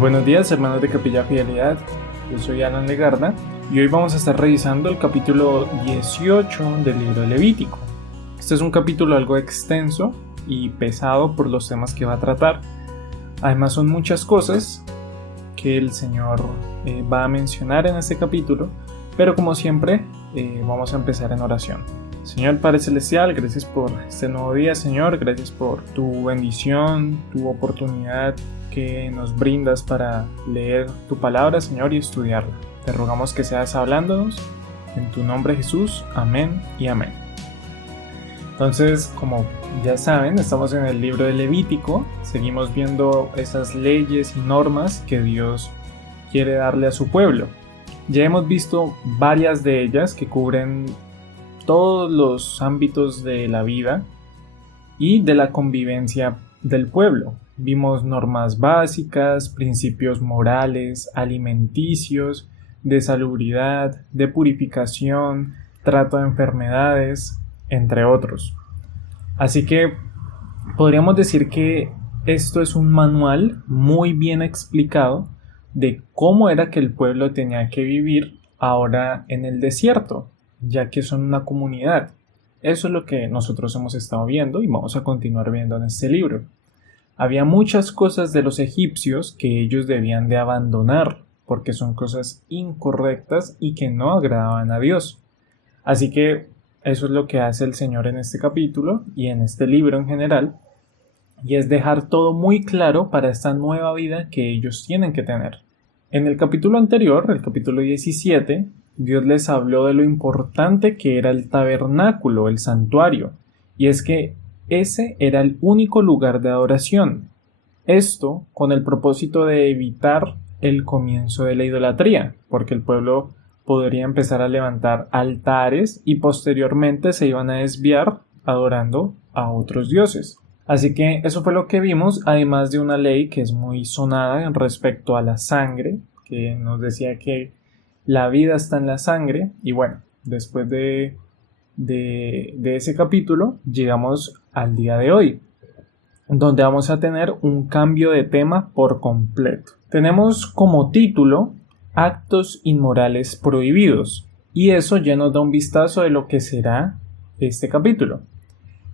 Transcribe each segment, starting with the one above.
Buenos días, hermanos de Capilla Fidelidad. Yo soy Alan Legarda y hoy vamos a estar revisando el capítulo 18 del libro de Levítico. Este es un capítulo algo extenso y pesado por los temas que va a tratar. Además son muchas cosas que el Señor va a mencionar en este capítulo, pero como siempre vamos a empezar en oración. Señor Padre Celestial, gracias por este nuevo día, Señor. Gracias por tu bendición, tu oportunidad que nos brindas para leer tu palabra, Señor, y estudiarla. Te rogamos que seas hablándonos. En tu nombre, Jesús. Amén y amén. Entonces, como ya saben, estamos en el libro de Levítico. Seguimos viendo esas leyes y normas que Dios quiere darle a su pueblo. Ya hemos visto varias de ellas que cubren todos los ámbitos de la vida y de la convivencia del pueblo. Vimos normas básicas, principios morales, alimenticios, de salubridad, de purificación, trato de enfermedades, entre otros. Así que podríamos decir que esto es un manual muy bien explicado de cómo era que el pueblo tenía que vivir ahora en el desierto, ya que son una comunidad. Eso es lo que nosotros hemos estado viendo y vamos a continuar viendo en este libro. Había muchas cosas de los egipcios que ellos debían de abandonar porque son cosas incorrectas y que no agradaban a Dios. Así que eso es lo que hace el Señor en este capítulo y en este libro en general, y es dejar todo muy claro para esta nueva vida que ellos tienen que tener. En el capítulo anterior, el capítulo 17, Dios les habló de lo importante que era el tabernáculo, el santuario, y es que ese era el único lugar de adoración. Esto con el propósito de evitar el comienzo de la idolatría, porque el pueblo podría empezar a levantar altares y posteriormente se iban a desviar adorando a otros dioses. Así que eso fue lo que vimos, además de una ley que es muy sonada en respecto a la sangre, que nos decía que la vida está en la sangre. Y bueno, después de ese capítulo llegamos al día de hoy, donde vamos a tener un cambio de tema por completo. Tenemos como título Actos inmorales prohibidos, y eso ya nos da un vistazo de lo que será este capítulo.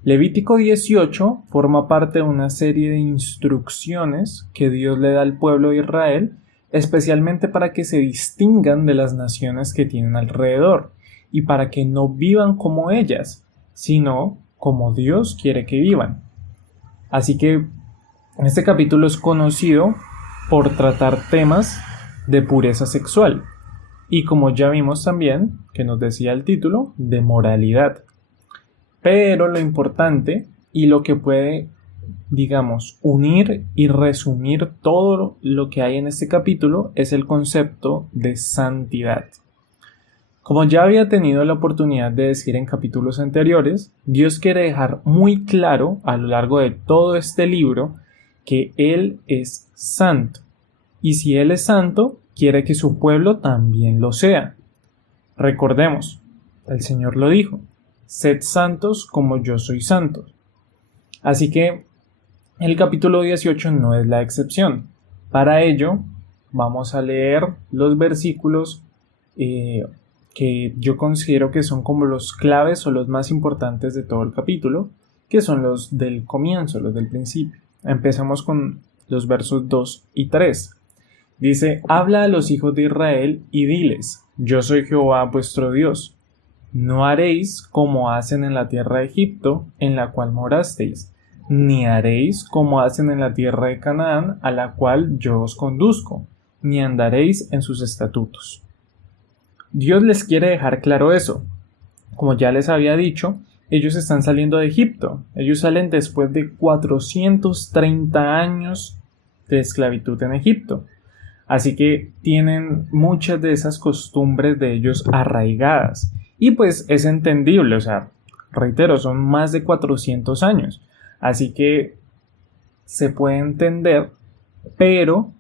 Levítico 18 forma parte de una serie de instrucciones que Dios le da al pueblo de Israel, especialmente para que se distingan de las naciones que tienen alrededor y para que no vivan como ellas, sino como Dios quiere que vivan. Así que este capítulo es conocido por tratar temas de pureza sexual y, como ya vimos también, que nos decía el título, de moralidad. Pero lo importante y lo que puede, digamos, unir y resumir todo lo que hay en este capítulo es el concepto de santidad. Como ya había tenido la oportunidad de decir en capítulos anteriores, Dios quiere dejar muy claro a lo largo de todo este libro que Él es santo. Y si Él es santo, quiere que su pueblo también lo sea. Recordemos, el Señor lo dijo: sed santos como yo soy santo. Así que el capítulo 18 no es la excepción. Para ello, vamos a leer los versículos que yo considero que son como los claves o los más importantes de todo el capítulo, que son los del comienzo, los del principio. Empezamos con los versos 2 y 3. Dice: habla a los hijos de Israel y diles: yo soy Jehová vuestro Dios. No haréis como hacen en la tierra de Egipto, en la cual morasteis, ni haréis como hacen en la tierra de Canaán, a la cual yo os conduzco, ni andaréis en sus estatutos. Dios les quiere dejar claro eso. Como ya les había dicho, ellos están saliendo de Egipto. Ellos salen después de 430 años de esclavitud en Egipto. Así que tienen muchas de esas costumbres de ellos arraigadas. Y pues es entendible, o sea, reitero, son más de 400 años. Así que se puede entender, pero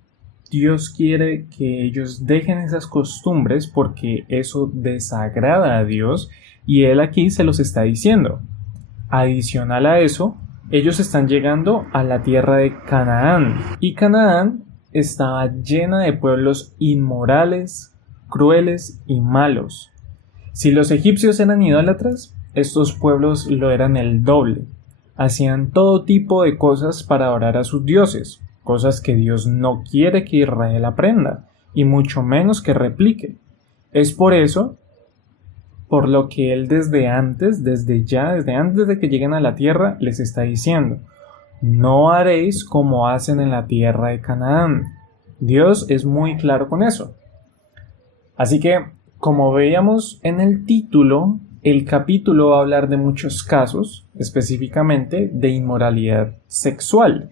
Dios quiere que ellos dejen esas costumbres porque eso desagrada a Dios y Él aquí se los está diciendo. Adicional a eso, ellos están llegando a la tierra de Canaán y Canaán estaba llena de pueblos inmorales, crueles y malos. Si los egipcios eran idólatras, estos pueblos lo eran el doble. Hacían todo tipo de cosas para adorar a sus dioses, cosas que Dios no quiere que Israel aprenda, y mucho menos que replique. Es por eso, por lo que Él desde antes de que lleguen a la tierra, les está diciendo: no haréis como hacen en la tierra de Canaán. Dios es muy claro con eso. Así que, como veíamos en el título, el capítulo va a hablar de muchos casos, específicamente de inmoralidad sexual,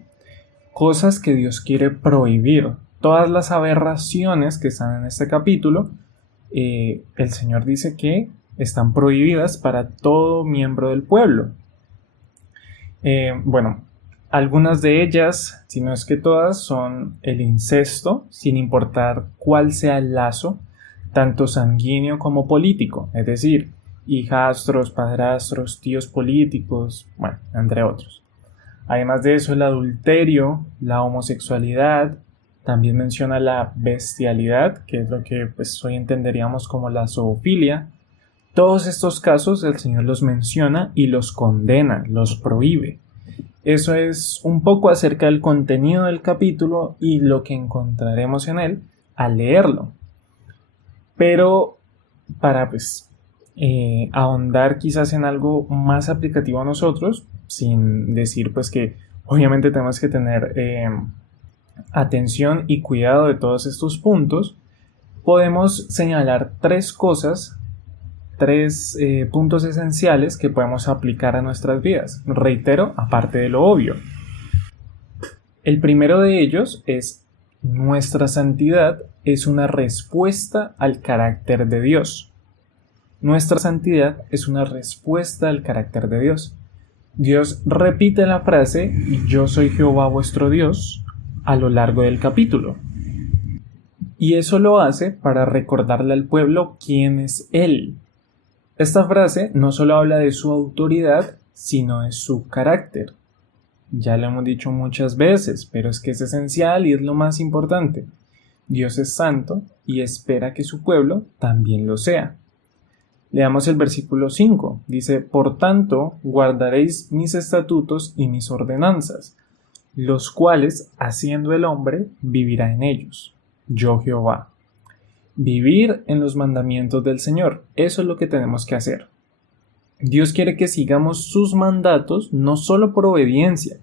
cosas que Dios quiere prohibir. Todas las aberraciones que están en este capítulo, el Señor dice que están prohibidas para todo miembro del pueblo. Algunas de ellas, si no es que todas, son el incesto, sin importar cuál sea el lazo, tanto sanguíneo como político, es decir, hijastros, padrastros, tíos políticos, entre otros. Además de eso, el adulterio, la homosexualidad, también menciona la bestialidad, que es lo que hoy entenderíamos como la zoofilia. Todos estos casos el Señor los menciona y los condena, los prohíbe. Eso es un poco acerca del contenido del capítulo y lo que encontraremos en él al leerlo. Pero para ahondar quizás en algo más aplicativo a nosotros, sin decir que obviamente tenemos que tener atención y cuidado de todos estos puntos, podemos señalar tres puntos esenciales que podemos aplicar a nuestras vidas. Reitero, aparte de lo obvio. El primero de ellos es: nuestra santidad es una respuesta al carácter de Dios. Nuestra santidad es una respuesta al carácter de Dios. Dios repite la frase "Yo soy Jehová vuestro Dios" a lo largo del capítulo. Y eso lo hace para recordarle al pueblo quién es Él. Esta frase no solo habla de su autoridad, sino de su carácter. Ya lo hemos dicho muchas veces, pero es que es esencial y es lo más importante. Dios es santo y espera que su pueblo también lo sea. Leamos el versículo 5. Dice: por tanto, guardaréis mis estatutos y mis ordenanzas, los cuales, haciendo el hombre, vivirá en ellos. Yo Jehová. Vivir en los mandamientos del Señor. Eso es lo que tenemos que hacer. Dios quiere que sigamos sus mandatos no solo por obediencia,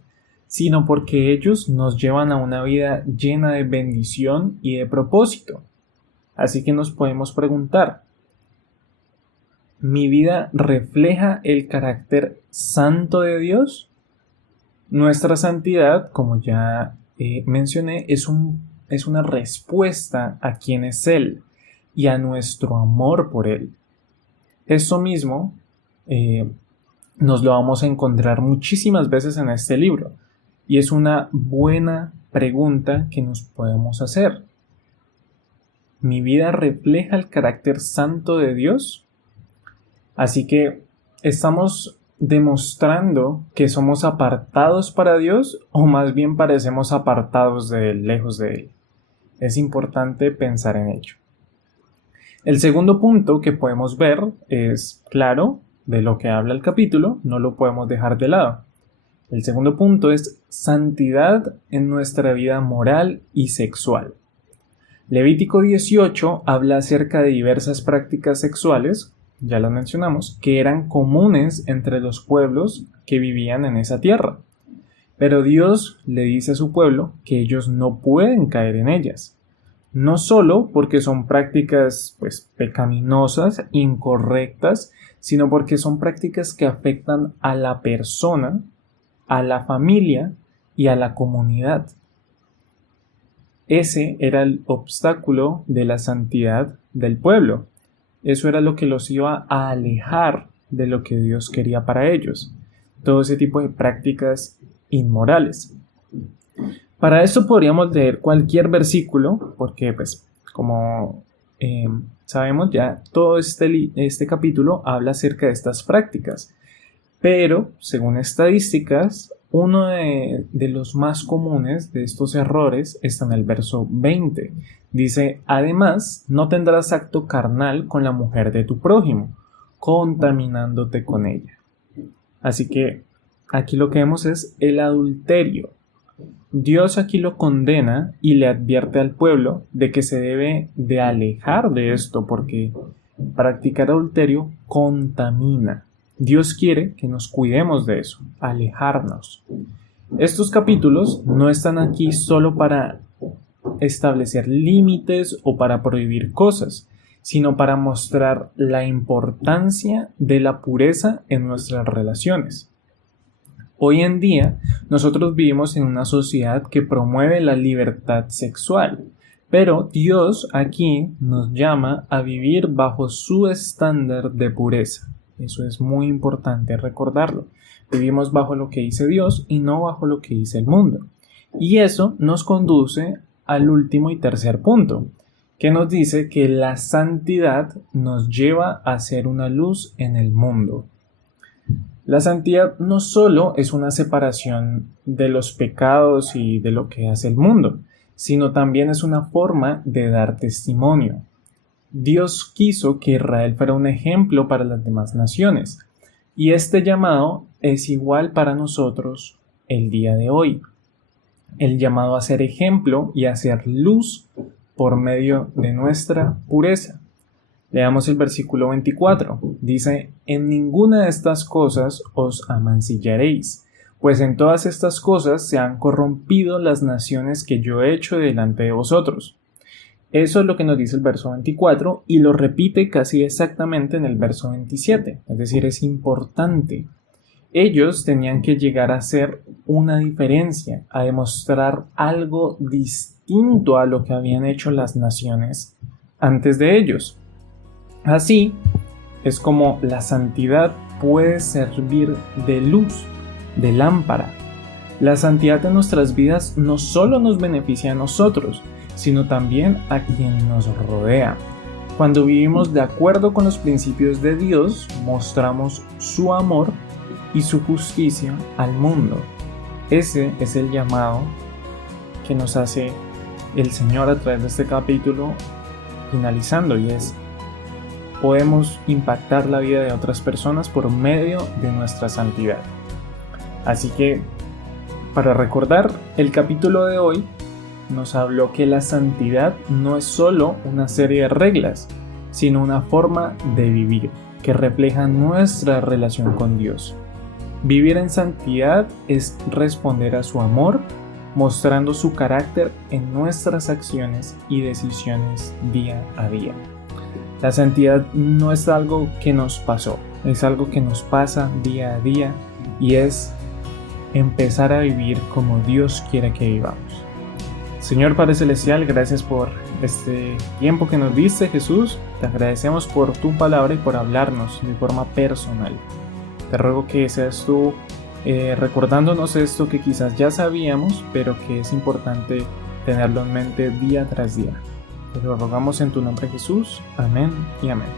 sino porque ellos nos llevan a una vida llena de bendición y de propósito. Así que nos podemos preguntar: ¿mi vida refleja el carácter santo de Dios? Nuestra santidad, como ya mencioné, es una respuesta a quién es Él y a nuestro amor por Él. Esto mismo nos lo vamos a encontrar muchísimas veces en este libro, y es una buena pregunta que nos podemos hacer. ¿Mi vida refleja el carácter santo de Dios? Así que, ¿estamos demostrando que somos apartados para Dios o más bien parecemos apartados de Él, lejos de Él? Es importante pensar en ello. El segundo punto que podemos ver es claro de lo que habla el capítulo, no lo podemos dejar de lado. El segundo punto es santidad en nuestra vida moral y sexual. Levítico 18 habla acerca de diversas prácticas sexuales, ya las mencionamos, que eran comunes entre los pueblos que vivían en esa tierra. Pero Dios le dice a su pueblo que ellos no pueden caer en ellas. No solo porque son prácticas pecaminosas, incorrectas, sino porque son prácticas que afectan a la persona, a la familia y a la comunidad. Ese era el obstáculo de la santidad del pueblo. Eso era lo que los iba a alejar de lo que Dios quería para ellos. Todo ese tipo de prácticas inmorales. Para esto podríamos leer cualquier versículo, porque como sabemos ya, todo este capítulo habla acerca de estas prácticas. Pero, según estadísticas, Uno de los más comunes de estos errores está en el verso 20. Dice, además, no tendrás acto carnal con la mujer de tu prójimo, contaminándote con ella. Así que aquí lo que vemos es el adulterio. Dios aquí lo condena y le advierte al pueblo de que se debe de alejar de esto porque practicar adulterio contamina. Dios quiere que nos cuidemos de eso, alejarnos. Estos capítulos no están aquí solo para establecer límites o para prohibir cosas, sino para mostrar la importancia de la pureza en nuestras relaciones. Hoy en día, nosotros vivimos en una sociedad que promueve la libertad sexual, pero Dios aquí nos llama a vivir bajo su estándar de pureza. Eso es muy importante recordarlo. Vivimos bajo lo que dice Dios y no bajo lo que dice el mundo. Y eso nos conduce al último y tercer punto, que nos dice que la santidad nos lleva a ser una luz en el mundo. La santidad no solo es una separación de los pecados y de lo que hace el mundo, sino también es una forma de dar testimonio. Dios quiso que Israel fuera un ejemplo para las demás naciones, y este llamado es igual para nosotros el día de hoy. El llamado a ser ejemplo y a ser luz por medio de nuestra pureza. Leamos el versículo 24. Dice, en ninguna de estas cosas os amancillaréis, pues en todas estas cosas se han corrompido las naciones que yo he hecho delante de vosotros. Eso es lo que nos dice el verso 24 y lo repite casi exactamente en el verso 27. Es decir, es importante. Ellos tenían que llegar a hacer una diferencia, a demostrar algo distinto a lo que habían hecho las naciones antes de ellos. Así es como la santidad puede servir de luz, de lámpara. La santidad de nuestras vidas no solo nos beneficia a nosotros, sino también a quien nos rodea. Cuando vivimos de acuerdo con los principios de Dios, mostramos su amor y su justicia al mundo. Ese es el llamado que nos hace el Señor a través de este capítulo finalizando, y es: podemos impactar la vida de otras personas por medio de nuestra santidad. Así que, para recordar, el capítulo de hoy nos habló que la santidad no es solo una serie de reglas, sino una forma de vivir que refleja nuestra relación con Dios. Vivir en santidad es responder a su amor, mostrando su carácter en nuestras acciones y decisiones día a día. La santidad no es algo que nos pasó, es algo que nos pasa día a día y es empezar a vivir como Dios quiere que vivamos. Señor Padre Celestial, gracias por este tiempo que nos diste, Jesús. Te agradecemos por tu palabra y por hablarnos de forma personal. Te ruego que seas tú recordándonos esto que quizás ya sabíamos, pero que es importante tenerlo en mente día tras día. Te lo rogamos en tu nombre, Jesús. Amén y amén.